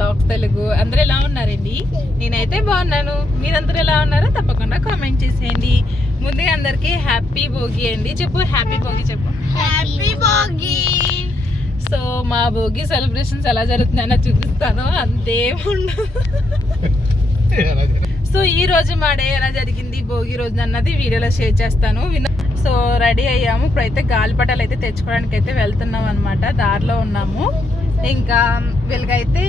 లాక్స్ తెలుగు. అందరూ ఎలా ఉన్నారండి? నేనైతే బాగున్నాను. మీరందరూ ఎలా ఉన్నారో తప్పకుండా కామెంట్ చేసేయండి. ముందే అందరికీ హ్యాపీ భోగి అండి. చెప్పు, హ్యాపీ భోగి చెప్పు. హ్యాపీ భోగి. సో మా భోగి సెలబ్రేషన్స్ ఎలా జరుగుతున్నాయో చూపిస్తాను, అంతేముండదు. సో ఈ రోజు మా డే ఎలా జరిగింది భోగి రోజు అన్నది వీడియోలో షేర్ చేస్తాను. సో రెడీ అయ్యాము. ఇప్పుడైతే గాలిపటాలు అయితే తెచ్చుకోవడానికి అయితే వెళ్తున్నాం అనమాట. దారిలో ఉన్నాము. ఇంకా వీళ్ళకైతే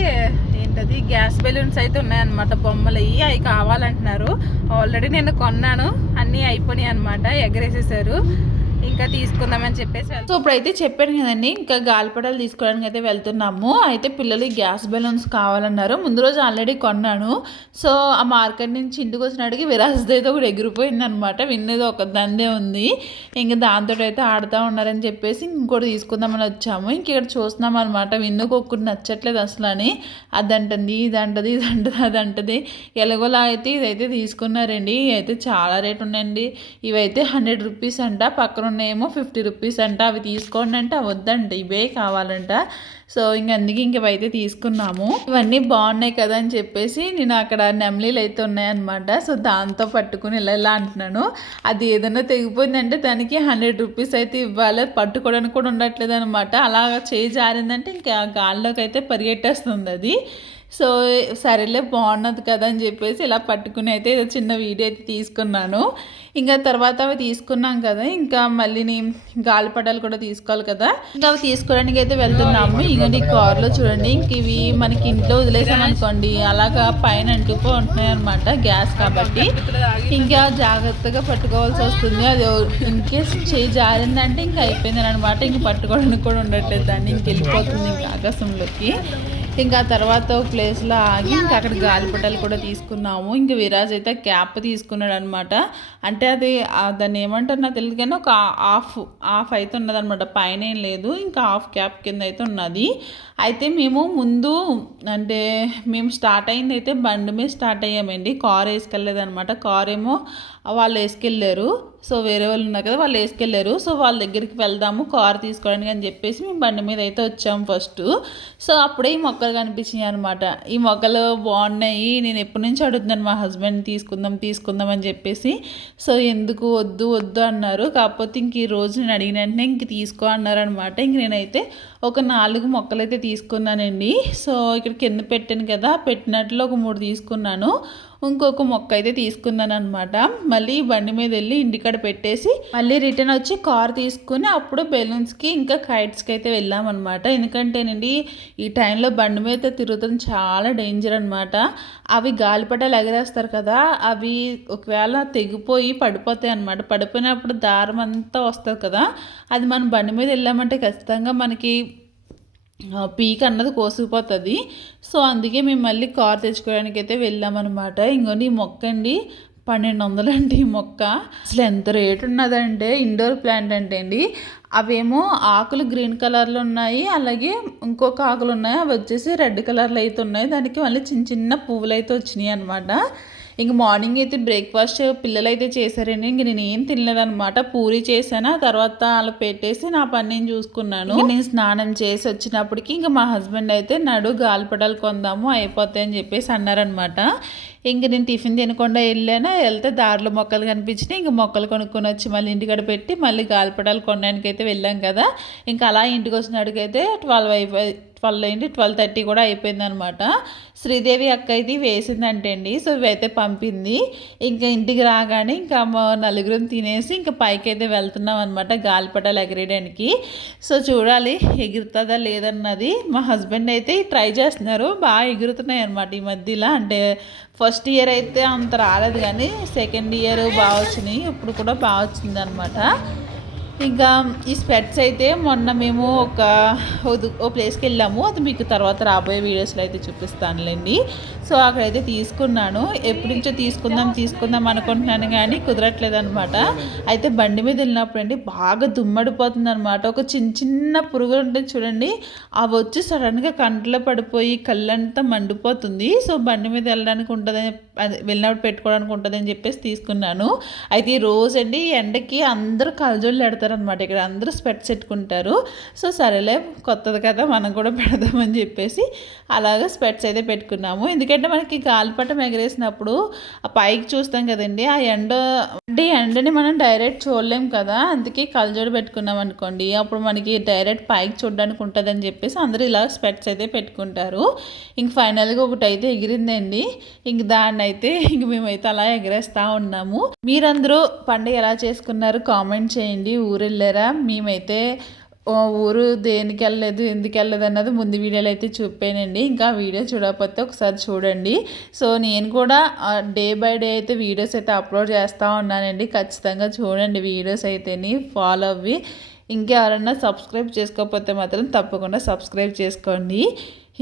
ఏంటది గ్యాస్ బెలూన్స్ అయితే ఉన్నాయన్నమాట, బొమ్మలు అవి కావాలంటున్నారు. ఆల్రెడీ నేను కొన్నాను, అన్నీ అయిపోయినాయి అనమాట, ఎగరేసేసారు. ఇంకా తీసుకుందామని చెప్పేసి సో ఇప్పుడైతే చెప్పాను కదండి, ఇంకా గాలిపటాలు తీసుకోవడానికి అయితే వెళ్తున్నాము. అయితే పిల్లలు గ్యాస్ బెలూన్స్ కావాలన్నారు. ముందు రోజు ఆల్రెడీ కొన్నాను. సో ఆ మార్కెట్ నుంచి ఇంటికి వచ్చినడికి విరాజది అయితే ఒకటి ఎగిరిపోయింది అనమాట. విన్నది ఒక దందే ఉంది. ఇంకా దాంతో అయితే ఆడుతూ ఉన్నారని చెప్పేసి ఇంకోటి తీసుకుందామని వచ్చాము. ఇంక ఇక్కడ చూస్తున్నాం అనమాట. విన్నుకు ఒక్కటి నచ్చట్లేదు అసలు అని. అదంటది ఇదంటది అదంటది ఎలాగోలా అయితే ఇదైతే తీసుకున్నారండి. అయితే చాలా రేట్ ఉన్నాయండి. ఇవైతే 100 రూపీస్ అంట, పక్కన ఉన్నాయేమో 50 రూపీస్ అంట. అవి తీసుకోండి అంటే వద్దంట, ఇవే కావాలంట. సో అందుకే ఇవైతే తీసుకున్నాము. ఇవన్నీ బాగున్నాయి కదా అని చెప్పేసి నేను అక్కడ నెమ్లీలు అయితే ఉన్నాయన్నమాట. సో దాంతో పట్టుకుని ఇలా అంటున్నాను. అది ఏదైనా తెగిపోయిందంటే దానికి 100 రూపీస్ అయితే ఇవ్వాలి. పట్టుకోవడానికి కూడా ఉండట్లేదు అనమాట. అలా చేయి జారిందంటే ఇంకా గాల్లోకి అయితే పరిగెట్టేస్తుంది అది. సో సరేలే బాగున్నది కదా అని చెప్పేసి ఇలా పట్టుకుని అయితే చిన్న వీడియో అయితే తీసుకున్నాను. ఇంకా తర్వాత అవి తీసుకున్నాం కదా, ఇంకా మళ్ళీ గాలిపటాలు కూడా తీసుకోవాలి కదా. ఇంకా అవి తీసుకోవడానికి అయితే వెళ్తున్నాము. ఇంకా ఈ కార్లో చూడండి, ఇంక ఇవి మనకి ఇంట్లో వదిలేసామనుకోండి అలాగా పైన అంటుకో ఉంటున్నాయి అనమాట, గ్యాస్ కాబట్టి. ఇంకా జాగ్రత్తగా పట్టుకోవాల్సి వస్తుంది. అది ఇన్కేస్ చేయి జారిందంటే ఇంకా అయిపోయింది అనమాట. ఇంక పట్టుకోవడానికి కూడా ఉండట్లేదు దాన్ని, ఇంక వెళ్ళిపోతుంది ఇంకా ఆకాశంలోకి. ఇంకా తర్వాత ఒక ప్లేస్లో ఆగి ఇంకా అక్కడ గాలిపటాలు కూడా తీసుకున్నాము. ఇంకా విరాజ్ అయితే క్యాప్ తీసుకున్నాడు అనమాట. అంటే అది దాన్ని ఏమంటారు నాకు తెలియదు కానీ ఒక హాఫ్ అయితే ఉన్నది అనమాట, పైన ఏం లేదు. ఇంకా హాఫ్ క్యాప్ కింద అయితే ఉన్నది. అయితే మేము ముందు అంటే మేము స్టార్ట్ అయింది అయితే బండి మీద స్టార్ట్ అయ్యామండి. కార్ వేసుకెళ్ళలేదనమాట. కార్ ఏమో వాళ్ళు వేసుకెళ్ళారు. సో వేరే వాళ్ళు ఉన్నారు కదా, వాళ్ళు వేసుకెళ్ళారు. సో వాళ్ళ దగ్గరికి వెళ్దాము కార్ తీసుకోవడానికి అని చెప్పేసి మేము బండి మీద అయితే వచ్చాము ఫస్ట్. సో అప్పుడే ఈ మొక్కలు కనిపించినాయి అనమాట. ఈ మొక్కలు బాగున్నాయి, నేను ఎప్పటి నుంచి అడుగుతున్నాను మా హస్బెండ్ తీసుకుందాం అని చెప్పేసి. సో ఎందుకు వద్దు అన్నారు. కాకపోతే ఇంక ఈ రోజు నేను అడిగిన వెంటనే ఇంక తీసుకో అన్నారనమాట. ఇంక నేనైతే ఒక 4 మొక్కలు అయితే తీసుకున్నానండి. సో ఇక్కడ కింద పెట్టాను కదా, పెట్టినట్లు ఒక 3 తీసుకున్నాను. ఇంకొక మొక్క అయితే తీసుకున్నాను అనమాట. మళ్ళీ బండి మీద వెళ్ళి ఇంటికాడ పెట్టేసి మళ్ళీ రిటర్న్ వచ్చి కార్ తీసుకుని అప్పుడు బెలూన్స్కి ఇంకా కైట్స్కి అయితే వెళ్ళామన్నమాట. ఎందుకంటేనండి ఈ టైంలో బండి మీద తిరుగుతుంది చాలా డేంజర్ అనమాట. అవి గాలిపటాలు ఎగరేస్తారు కదా, అవి ఒకవేళ తెగిపోయి పడిపోతాయి అనమాట. పడిపోయినప్పుడు దారం అంతా వస్తుంది కదా, అది మనం బండి మీద వెళ్ళామంటే ఖచ్చితంగా మనకి పీక్ అన్నది కోసుకుపోతుంది. సో అందుకే మేము మళ్ళీ కార్ తెచ్చుకోవడానికి అయితే వెళ్ళామన్నమాట. ఇంకోండి ఈ మొక్క అండి 1200 అండి ఈ మొక్క. అసలు ఎంత రేటు ఉన్నదంటే ఇండోర్ ప్లాంట్ అంటే అండి. అవేమో ఆకులు గ్రీన్ కలర్లో ఉన్నాయి, అలాగే ఇంకొక ఆకులు ఉన్నాయి, అవి వచ్చేసి రెడ్ కలర్లో అయితే ఉన్నాయి. దానికి మళ్ళీ చిన్న పువ్వులు అయితే వచ్చినాయి అనమాట. ఇంక మార్నింగ్ అయితే బ్రేక్ఫాస్ట్ పిల్లలు అయితే చేశారండి. ఇంక నేను ఏం తినలేదనమాట. పూరి చేశాను, తర్వాత అలా పెట్టేసి నా పని నేను చూసుకున్నాను. నేను స్నానం చేసి వచ్చినప్పటికి ఇంకా మా హస్బెండ్ అయితే గాలిపటాలు కొందాము అయిపోతాయి అని చెప్పేసి అన్నారనమాట. ఇంక నేను టిఫిన్ తినకుండా వెళ్తే దారిలో మొక్కలు కనిపించినాయి. ఇంక మొక్కలు కొనుక్కొని వచ్చి మళ్ళీ ఇంటికాడ పెట్టి మళ్ళీ గాలిపటాలు కొనడానికి అయితే వెళ్ళాం కదా. ఇంకా అలా ఇంటికి వచ్చినట్టుకైతే 12:30 కూడా అయిపోయింది అనమాట. శ్రీదేవి అక్క అయితే వేసిందంటే అండి. సో ఇవైతే పంపింది. ఇంకా ఇంటికి రాగానే ఇంకా నలుగురం తినేసి ఇంకా పైకి అయితే వెళ్తున్నాం అనమాట గాలిపటాలు ఎగరేయడానికి. సో చూడాలి ఎగురుతుందా లేదన్నది. మా హస్బెండ్ అయితే ట్రై చేస్తున్నారు, బాగా ఎగురుతున్నాయి అనమాట ఈ మధ్యలో. అంటే ఫస్ట్ ఇయర్ అయితే అంత రాలేదు కానీ సెకండ్ ఇయర్ బాగా వచ్చినాయి, ఇప్పుడు కూడా బాగా వచ్చింది అనమాట. ఇంకా ఈ స్పెట్స్ అయితే మొన్న మేము ఓ ప్లేస్కి వెళ్ళాము, అది మీకు తర్వాత రాబోయే వీడియోస్లో అయితే చూపిస్తానులేండి. సో అక్కడైతే తీసుకున్నాను. ఎప్పటి నుంచో తీసుకుందాం అనుకుంటున్నాను కానీ కుదరట్లేదు అనమాట. అయితే బండి మీద వెళ్ళినప్పుడు అండి బాగా దుమ్మడిపోతుంది అనమాట. ఒక చిన్న పురుగులు ఉంటాయి చూడండి, అవి వచ్చి సడన్గా కంట్లో పడిపోయి కళ్ళంతా మండిపోతుంది. సో బండి మీద వెళ్ళడానికి ఉంటుందని, వెళ్ళినప్పుడు పెట్టుకోవడానికి ఉంటుందని చెప్పేసి తీసుకున్నాను. అయితే ఈ రోజు అండి ఎండకి అందరూ కళ్ళజోళ్ళు పెడతారనమాట. ఇక్కడ అందరూ స్పెట్స్ పెట్టుకుంటారు. సో సరేలే కొత్తది కదా మనం కూడా పెడదామని చెప్పేసి అలాగా స్పెట్స్ అయితే పెట్టుకున్నాము. ఎందుకంటే మనకి గాలిపటం ఎగరేసినప్పుడు ఆ పైకి చూస్తాం కదండి, ఆ ఎండని మనం డైరెక్ట్ చూడలేం కదా. అందుకే కళ్ళజోడు పెట్టుకున్నాం అనుకోండి, అప్పుడు మనకి డైరెక్ట్ పైకి చూడడానికి ఉంటుందని చెప్పేసి అందరూ ఇలా స్పెట్స్ అయితే పెట్టుకుంటారు. ఇంక ఫైనల్గా ఒకటి అయితే ఎగిరిందండి. ఇంక దాన్ని అయితే మేమైతే అలా ఎగరేస్తూ ఉన్నాము. మీరందరూ పండుగ ఎలా చేసుకున్నారు కామెంట్ చేయండి. ఊరు వెళ్ళారా? మేమైతే ఊరు దేనికి వెళ్ళలేదు ఎందుకు వెళ్ళలేదు అన్నది ముందు వీడియోలో అయితే చూపానండి. ఇంకా వీడియో చూడకపోతే ఒకసారి చూడండి. సో నేను కూడా డే బై డే అయితే వీడియోస్ అయితే అప్లోడ్ చేస్తూ ఉన్నానండి. ఖచ్చితంగా చూడండి వీడియోస్ అయితేని ఫాలో అవ్వి. ఇంకెవరన్నా సబ్స్క్రైబ్ చేసుకోకపోతే మాత్రం తప్పకుండా సబ్స్క్రైబ్ చేసుకోండి.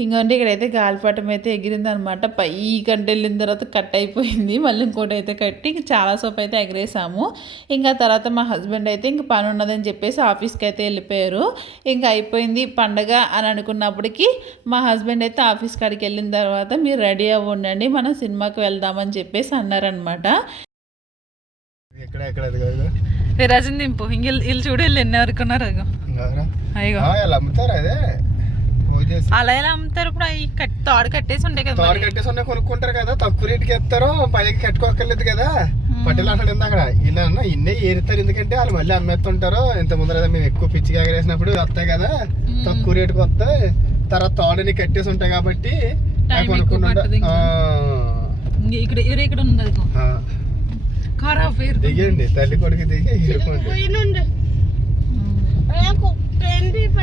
ఇంకోండి ఇక్కడైతే గాలిపటం అయితే ఎగిరిందనమాట. పైకంటే వెళ్ళిన తర్వాత కట్ అయిపోయింది. మళ్ళీ ఇంకోటి అయితే కట్టి ఇంక చాలాసేపు అయితే ఎగరేసాము. ఇంకా తర్వాత మా హస్బెండ్ అయితే ఇంక పని ఉన్నదని చెప్పేసి ఆఫీస్కి అయితే వెళ్ళిపోయారు. ఇంకా అయిపోయింది పండగ అని అనుకున్నప్పటికీ మా హస్బెండ్ అయితే ఆఫీస్ కాడికి వెళ్ళిన తర్వాత మీరు రెడీ అవ్వండి మనం సినిమాకి వెళ్దామని చెప్పేసి అన్నారనమాట. విరాజన్ దింపు ఇంక వీళ్ళు చూడు వీళ్ళు ఎన్ని వరకున్నారు. అయ్యో అలా ఎలా అమ్ముతారు? ఇప్పుడు అవి తాడు కట్టేసి ఉంటాయి కదా, తాడు కట్టేసి ఉన్నాయి కొనుక్కుంటారు కదా, తక్కువ రేటుకి ఇస్తారు, పైకి కట్టుకోక్కర్లేదు కదా. పట్టెలు అంటాడు అక్కడ ఇలా ఇన్నే ఏరుతారు, ఎందుకంటే వాళ్ళు మళ్ళీ అమ్మేస్తుంటారు. ఇంత ముందర మేము ఎక్కువ పిచ్చిగా ఎగరేసినప్పుడు వస్తాయి కదా, తక్కువ రేటుకి వస్తాయి. తర్వాత తాడుని కట్టేసి ఉంటాయి కాబట్టి దిగండి, తల్లి కొడుకు దిగి ఏరుకోండి.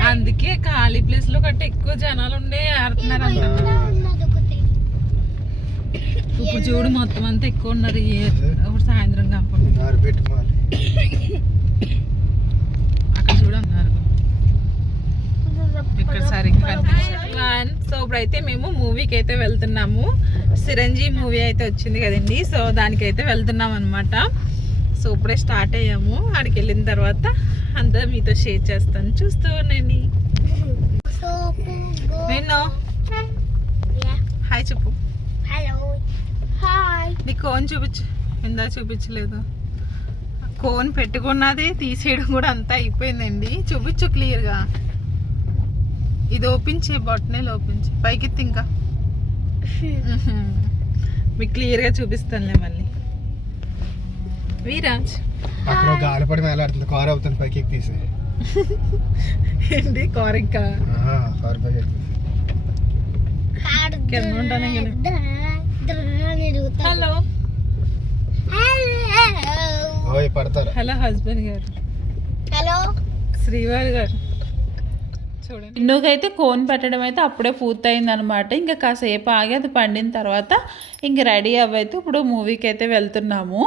అందుకే ఖాళీ ప్లేస్ లో కట్ట ఎక్కువ జనాలు ఉండే ఆడుతున్నారు. ఇప్పుడు చూడు మొత్తం అంతా ఎక్కువ ఉన్నారు. ఇప్పుడు సాయంత్రం కాకపోతే అక్కడ చూడన్నారు ఇక్కడ సరిగ్గా కనిపించారు. సో ఇప్పుడైతే మేము మూవీకి అయితే వెళ్తున్నాము. చిరంజీవి మూవీ అయితే వచ్చింది కదండి, సో దానికైతే వెళ్తున్నాం అనమాట. సో ఇప్పుడే స్టార్ట్ అయ్యాము. అక్కడికి వెళ్ళిన తర్వాత అంతా మీతో షేర్ చేస్తాను, చూస్తూ ఉండండి. విన్నో హాయ్ చెప్పు. నీ కోన్ చూపించు, ఇందా చూపించలేదు. కోన్ పెట్టుకున్నది తీసేయడం కూడా అంతా అయిపోయిందండి. చూపించు క్లియర్గా. ఇది ఓపెన్ చేయి, బొట్టనే ఓపెన్ చేయి, పైకి ఇంకా మీకు క్లియర్గా చూపిస్తానులే మళ్ళీ. వీరాజ్ అక్కడ గాలిపడి మేలాడుతుంది, కారు అవుతుంది, పైకి తీసే ఏంటి కారు ఇంకా కారు పైకి హలో పడతారు. హలో హస్బెండ్ గారు, హలో శ్రీవారి గారు. చూడండి ఇన్నుకైతే కోన్ పెట్టడం అయితే అప్పుడే పూర్తయింది అనమాట. ఇంకా కాసేపు ఆగి అది పండిన తర్వాత ఇంక రెడీ అవ్వైతే ఇప్పుడు మూవీకి అయితే వెళ్తున్నాము.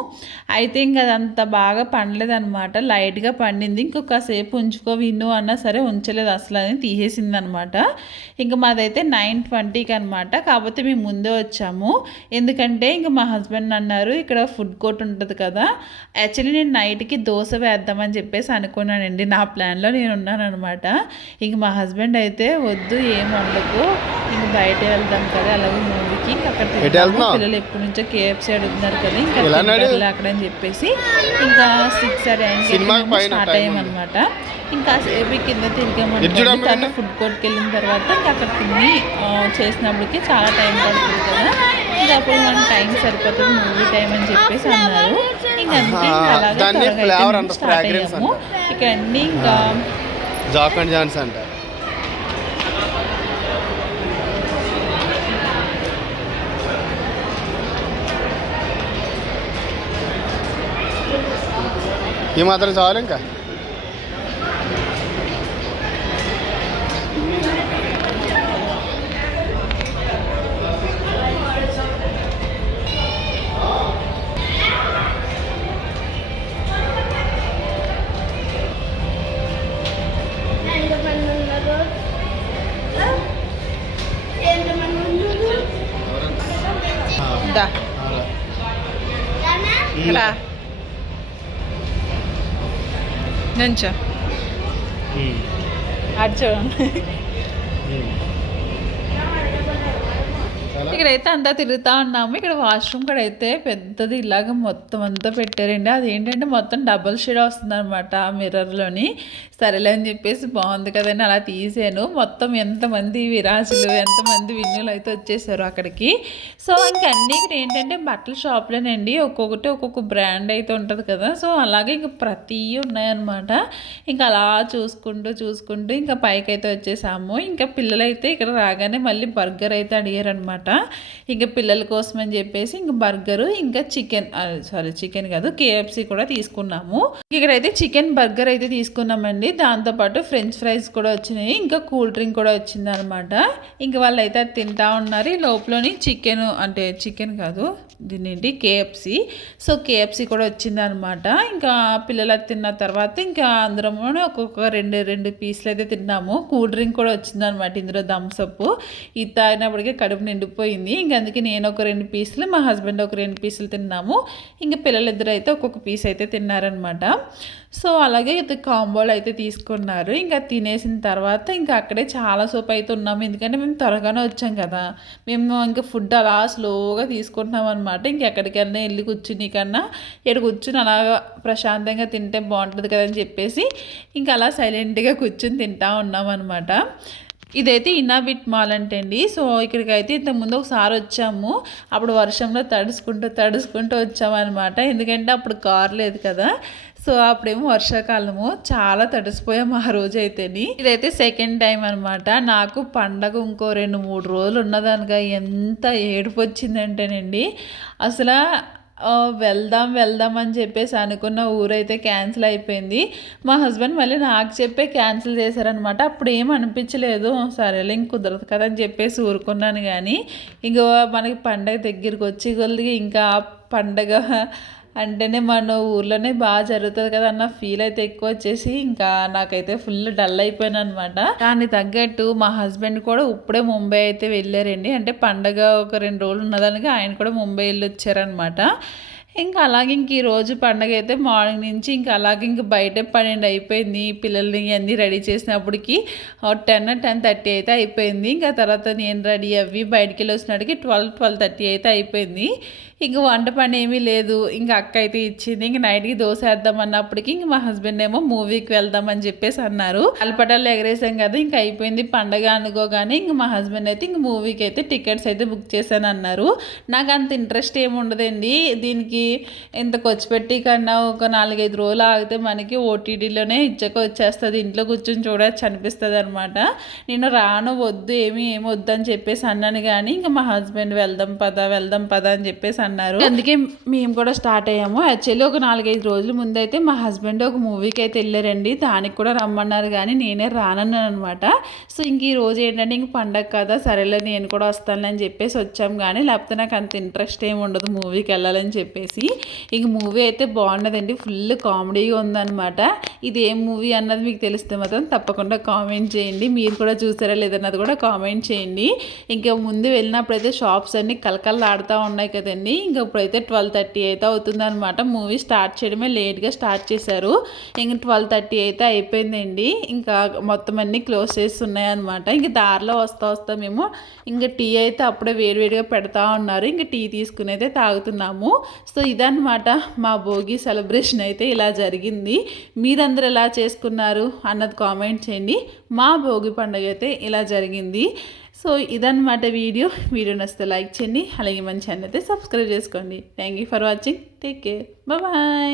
అయితే ఇంక అదంత బాగా పండలేదు అనమాట, లైట్గా పండింది. ఇంకొకసేపు ఉంచుకో విన్ను అన్నా సరే ఉంచలేదు, అసలు అని తీసేసింది అనమాట. ఇంక మాదైతే 9:20కి అనమాట. కాకపోతే మేము ముందే వచ్చాము, ఎందుకంటే ఇంక మా హస్బెండ్ అన్నారు ఇక్కడ ఫుడ్ కోర్ట్ ఉంటుంది కదా. యాక్చువల్లీ నేను నైట్కి దోశ వేద్దామని చెప్పేసి అనుకున్నానండి, నా ప్లాన్లో నేను ఉన్నాను అనమాట. ఇంక మా హస్బెండ్ అయితే వద్దు ఏం వండకు, ఇంక బయట వెళ్దాం కదా అలాగే మూవీకి, ఇంకా అక్కడ పిల్లలు ఎప్పటి నుంచో KFC అడుగుతున్నారు కదా, ఇంకా అక్కడ అని చెప్పేసి ఇంకా 6 స్టార్ట్ అయ్యామన్నమాట. ఇంకా సేపు కింద తిరిగామంటే తర్వాత ఫుడ్ కోర్ట్కి వెళ్ళిన తర్వాత ఇంకా అక్కడ తిని చేసినప్పటికి చాలా టైం పడుతుంది కదా, ఇంకా అప్పుడు మనం టైం సరిపోతుంది మూవీ టైం అని చెప్పేసి అన్నారు. ఇంకా అందుకే అలాగే స్టార్ట్ అయ్యాము. ఇక అన్నీ ఇంకా జాక్ అండ్ జాన్స్ అంటారు. ఈ మాత్రం చాలు ఇంకా. రా నుంచో అటు చూడండి. ఇక ఇక్కడైతే అంతా తిరుగుతూ ఉన్నాము. ఇక్కడ వాష్రూమ్ కూడా అయితే పెద్దది ఇలాగ మొత్తం అంతా పెట్టారండి. అదేంటంటే మొత్తం డబుల్ షేడ్ వస్తుంది అనమాట మిర్రర్లోని. సరేలే అని చెప్పేసి బాగుంది కదండి అలా తీసాను. మొత్తం ఎంతమంది విరాజులు ఎంతమంది విన్నులు అయితే వచ్చేసారు అక్కడికి. సో ఇంక అన్నీ ఇక్కడ ఏంటంటే బట్టల షాప్లోనండి ఒక్కొక్కటి ఒక్కొక్క బ్రాండ్ అయితే ఉంటుంది కదా. సో అలాగే ఇంక ప్రతి ఉన్నాయన్నమాట. ఇంకా అలా చూసుకుంటూ ఇంకా పైకి అయితే వచ్చేసాము. ఇంకా పిల్లలైతే ఇక్కడ రాగానే మళ్ళీ బర్గర్ అయితే అడిగారనమాట. ఇంకా పిల్లల కోసం అని చెప్పేసి ఇంకా బర్గరు ఇంకా చికెన్ కాదు కేఎఫ్సి కూడా తీసుకున్నాము. ఇక్కడైతే చికెన్ బర్గర్ అయితే తీసుకున్నామండి. దాంతోపాటు ఫ్రెంచ్ ఫ్రైస్ కూడా వచ్చినాయి. ఇంకా కూల్ డ్రింక్ కూడా వచ్చింది అనమాట. ఇంకా వాళ్ళు అయితే అది తింటా ఉన్నారు. ఈ లోపలని చికెన్ కాదు దీనింటి కేఎఫ్సి. సో కేఎఫ్సి కూడా వచ్చిందనమాట. ఇంకా పిల్లలు అది తిన్న తర్వాత ఇంకా అందరం ఒక్కొక్క రెండు పీసులు అయితే తిన్నాము. కూల్ డ్రింక్ కూడా వచ్చిందనమాట. ఇందులో థమ్స్అప్ ఇది తాగినప్పటికీ కడుపు నిండిపోయింది. ఇంక అందుకే నేను ఒక 2 పీసులు మా హస్బెండ్ ఒక 2 పీసులు తిన్నాము. ఇంకా పిల్లలిద్దరు అయితే ఒక్కొక్క పీస్ అయితే తిన్నారనమాట. సో అలాగే ఇది కాంబోలు అయితే తీసుకున్నారు. ఇంకా తినేసిన తర్వాత ఇంకా అక్కడే చాలా సేపు అయితే ఉన్నాము. ఎందుకంటే మేము త్వరగానే వచ్చాం కదా. మేము ఇంకా ఫుడ్ అలా స్లోగా తీసుకుంటున్నాం అనమాట. ఇంకెక్కడికైనా వెళ్ళి కూర్చుని కన్నా ఇక్కడ కూర్చుని అలాగా ప్రశాంతంగా తింటే బాగుంటుంది కదని చెప్పేసి ఇంకా అలా సైలెంట్గా కూర్చుని తింటా ఉన్నాం అనమాట. ఇదైతే ఇన్నాబిట్ మాల్ అంటే అండి. సో ఇక్కడికి అయితే ఇంతకుముందు ఒకసారి వచ్చాము. అప్పుడు వర్షంలో తడుచుకుంటూ వచ్చామన్నమాట. ఎందుకంటే అప్పుడు కార్ లేదు కదా. సో అప్పుడేమో వర్షాకాలము చాలా తడిసిపోయాము ఆ రోజు అయితేని. ఇదైతే సెకండ్ టైం అనమాట. నాకు పండగ ఇంకో 2-3 రోజులు ఉన్నదానిగా ఎంత ఏడుపు వచ్చిందంటేనండి. అసలు వెళ్దాం అని చెప్పేసి అనుకున్న ఊరైతే క్యాన్సిల్ అయిపోయింది. మా హస్బెండ్ మళ్ళీ నాకు చెప్పే క్యాన్సిల్ చేశారనమాట. అప్పుడు ఏం అనిపించలేదు. సరేలే ఇంక కుదరదు కదా అని చెప్పేసి ఊరుకున్నాను. కానీ ఇంకో మనకి పండగ దగ్గరికి వచ్చి కొద్దిగా ఇంకా పండగ అంటేనే మన ఊర్లోనే బాగా జరుగుతుంది కదా అన్న ఫీల్ అయితే ఎక్కువ వచ్చేసి ఇంకా నాకైతే ఫుల్ డల్ అయిపోయాను అనమాట. దాన్ని తగ్గట్టు మా హస్బెండ్ కూడా ఇప్పుడే ముంబై అయితే వెళ్ళారండి. అంటే పండగ ఒక 2 రోజులు ఉన్నదానికి ఆయన కూడా ముంబై వెళ్ళి వచ్చారనమాట. ఇంకా అలాగే ఇంక ఈరోజు పండగ అయితే మార్నింగ్ నుంచి ఇంకా అలాగే ఇంక బయట 12 అయిపోయింది. పిల్లల్ని అన్నీ రెడీ చేసినప్పటికి 10-10:30 అయితే అయిపోయింది. ఇంకా తర్వాత నేను రెడీ అవ్వి బయటికి వెళ్ళి వచ్చినప్పటికి 12-12:30 అయితే అయిపోయింది. ఇంక వంట పని ఏమీ లేదు. ఇంకా అక్క అయితే ఇచ్చింది. ఇంక నైట్కి దోశ వేద్దాం అన్నప్పటికీ ఇంక మా హస్బెండ్ ఏమో మూవీకి వెళ్దామని చెప్పేసి అన్నారు. అల్పటాలు ఎగరేసాం కదా ఇంకా అయిపోయింది పండగ అనుకోగానే ఇంక మా హస్బెండ్ అయితే ఇంక మూవీకి అయితే టికెట్స్ అయితే బుక్ చేశాను అన్నారు. నాకు అంత ఇంట్రెస్ట్ ఏమి ఉండదండి దీనికి. ఇంత ఖర్చు పెట్టి కన్నా ఒక 4-5 రోజులు ఆగితే మనకి ఓటీటీలోనే వచ్చేస్తుంది. ఇంట్లో కూర్చొని చూడచ్చు అనిపిస్తుంది అనమాట. నేను రాను వద్దు ఏమి వద్దు అని చెప్పేసి అన్నాను. కానీ ఇంకా మా హస్బెండ్ వెళ్దాం పద అని చెప్పేసి అన్నారు. అందుకే మేము కూడా స్టార్ట్ అయ్యాము. యాక్చువల్లీ ఒక 4-5 రోజుల ముందు అయితే మా హస్బెండ్ ఒక మూవీకి అయితే వెళ్ళారండి. దానికి కూడా రమ్మన్నారు కానీ నేనే రానన్నాను అనమాట. సో ఇంక ఈ రోజు ఏంటంటే ఇంక పండగ కదా సరేలే నేను కూడా వస్తాను అని చెప్పేసి వచ్చాము. కానీ లేకపోతే నాకు అంత ఇంట్రెస్ట్ ఏమి ఉండదు మూవీకి వెళ్ళాలని చెప్పేసి. ఇంక మూవీ అయితే బాగున్నదండి. ఫుల్ కామెడీగా ఉందన్నమాట. ఇది ఏం మూవీ అన్నది మీకు తెలిస్తే మాత్రం తప్పకుండా కామెంట్ చేయండి. మీరు కూడా చూసారా లేదన్నది కూడా కామెంట్ చేయండి. ఇంకా ముందు వెళ్ళినప్పుడైతే షాప్స్ అన్నీ కలకల్లాడుతూ ఉన్నాయి కదండి. ఇంకా ఇప్పుడైతే 12:30 అయితే అవుతుంది అనమాట. మూవీ స్టార్ట్ చేయడమే లేట్గా స్టార్ట్ చేశారు. ఇంక 12:30 అయితే అయిపోయిందండి. ఇంకా మొత్తం అన్నీ క్లోజ్ చేసి ఉన్నాయన్నమాట. ఇంక దారిలో వస్తా మేము ఇంకా టీ అయితే అప్పుడే వేడివేడిగా పెడతా ఉన్నారు. ఇంకా టీ తీసుకుని అయితే తాగుతున్నాము. సో ఇదన్నమాట మా భోగి సెలబ్రేషన్ అయితే ఇలా జరిగింది. మీరందరూ ఎలా చేసుకున్నారు అన్నది కామెంట్ చేయండి. మా భోగి పండుగ అయితే ఇలా జరిగింది. సో ఇదన్నమాట వీడియో నచ్చితే లైక్ చేయండి. అలాగే మన ఛానల్ అయితే సబ్స్క్రైబ్ చేసుకోండి. Thank you for watching. Take care. Bye.